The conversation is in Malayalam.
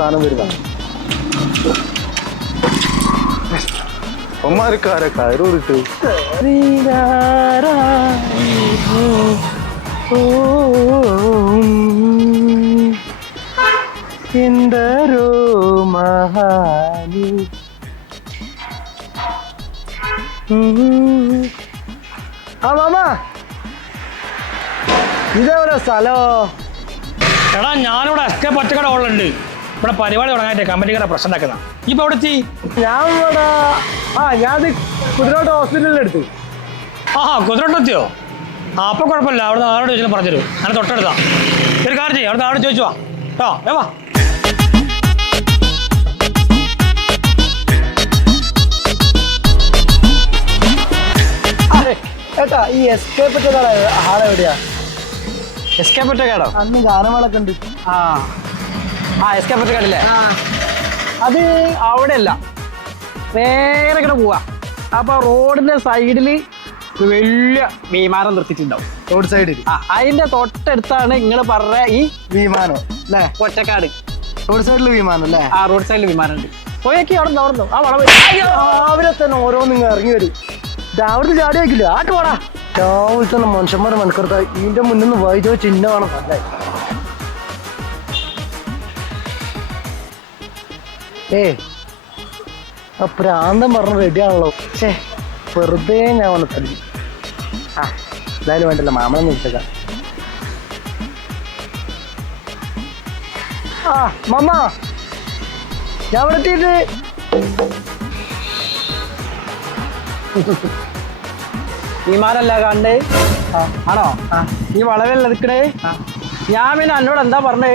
സാധനം വരുന്ന ഒമാരക്കാരെ കയറൂറിട്ട് എന്തരോ മഹാനി ആ മാമ ഇതെവിടെ സ്ഥലോ? എടാ ഞാനിവിടെ എസ്കേപ്പ് ഒറ്റക്കട ഓളുണ്ട്. ഇവിടെ പരിപാടി തുടങ്ങാനായിട്ട് കമ്പനിക്കാരെ പ്രശ്നം ഉണ്ടാക്കുന്ന. ഇപ്പൊ എവിടെ എത്തി? ഞാൻ ഇവിടെ ഞാൻ കുതിരോട്ട് ഹോസ്പിറ്റലിൽ എടുത്തു. കുതിരോട്ടെത്തിയോ? അപ്പൊ കുഴപ്പമില്ല. അവിടെ ആരോട് ചോദിച്ചാലും പറഞ്ഞുതരും. ഞാൻ തൊട്ടെടുത്താ ഒരു കാര്യം ചെയ്യും. അവിടുത്തെ ആരോട് ചോദിച്ചു വാ കേട്ടോ. വേവാ ഏട്ടാ ഈ എസ്കേപ്പ് ആളെവിടെയാ? എസ്കേപ്പ് ഒറ്റക്കാടോ? അന്ന് ഗാനമേളൊക്കെ ഉണ്ട്. എസ്കേപ്പ് ഒറ്റക്കാടില്ലേ? അത് അവിടെ അല്ല, നേരെ ഇങ്ങനെ പോവാ. അപ്പൊ റോഡിന്റെ സൈഡില് വലിയ വിമാനം നിർത്തിയിട്ടുണ്ടാവും. റോഡ് സൈഡിൽ അതിന്റെ തൊട്ടടുത്താണ് നിങ്ങൾ പറഞ്ഞ ഈ വിമാനം അല്ലേ? ഒറ്റക്കാട് റോഡ് സൈഡിൽ വിമാനം അല്ലേ? റോഡ് സൈഡിൽ വിമാനം ഉണ്ട്. പോയേക്ക് അവിടെ നിന്ന് രാവിലെ തന്നെ ഓരോന്ന് ഇറങ്ങി വരും. രാവിലെ ചാടി വയ്ക്കില്ല. ആട്ട് പോടാ. രാവിലെ തന്നെ മനുഷ്യന്മാരെ മനക്കറുത്ത ഇതിന്റെ മുന്നിൽ നിന്ന് വൈദ്യുത ചിഹ്നമാണ്. ആ പ്രാന്തം പറഞ്ഞ റെഡിയാണല്ലോ. വെറുതെ ഞാൻ വന്ന് തല്ലി. എന്തായാലും വേണ്ടല്ലോ, മാമനെ വിളിച്ചേക്കാം. മാമ ഞാൻ ഇവിടെ എത്തിയിട്ട് വിമാനല്ല കണ്ട് ആണോ? ഈ വളവല്ല നിൽക്കണേ. ഞാൻ പിന്നെ എന്നോട് എന്താ പറഞ്ഞേ?